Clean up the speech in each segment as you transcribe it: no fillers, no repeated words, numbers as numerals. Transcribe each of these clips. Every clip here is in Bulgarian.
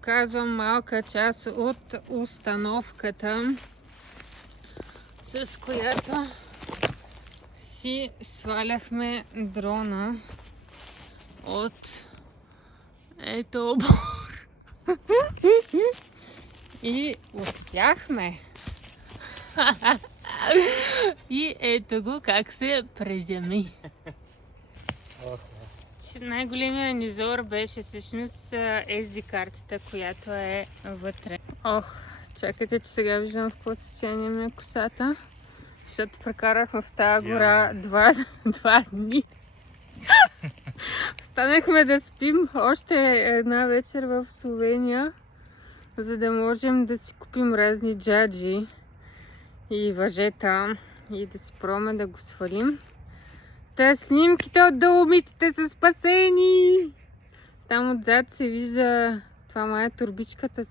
показвам малка част от установката, с която си сваляхме дрона от ето обор. И успяхме. И ето го как се приземи. Най-големият низор беше всъщност SD картата, която е вътре. Ох, чакайте, че сега виждам в какво състояние ми е косата. Защото прекарахме в тази гора два дни. Станахме да спим още една вечер в Словения, за да можем да си купим разни джаджи и въжета и да си пробваме да го свалим. Та снимките от Доломитите са спасени! Там отзад се вижда това моя турбичката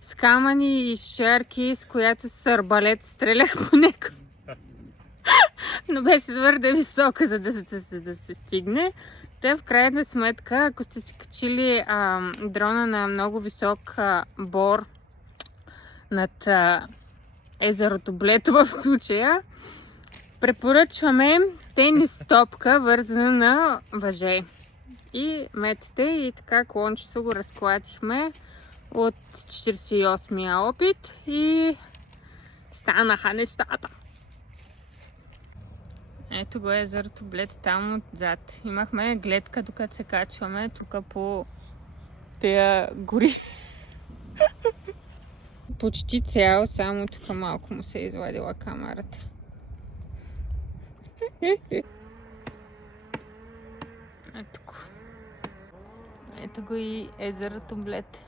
с камъни и шарки, с която с арбалет стрелях по него. Но беше твърде висока, за да се стигне. Та в крайна сметка, ако сте си качили дрона на много висок бор над езерото Блето в случая, препоръчваме тенис топка, вързана на въже. И метите, и така клончето го разклатихме от 48-я опит и станаха нещата. Ето го езерото Блед там отзад. Имахме гледка, докато се качваме тук по тия гори. Почти цял, само тук малко му се е извадила камерата. Ето го. Ето го и езерото Блед.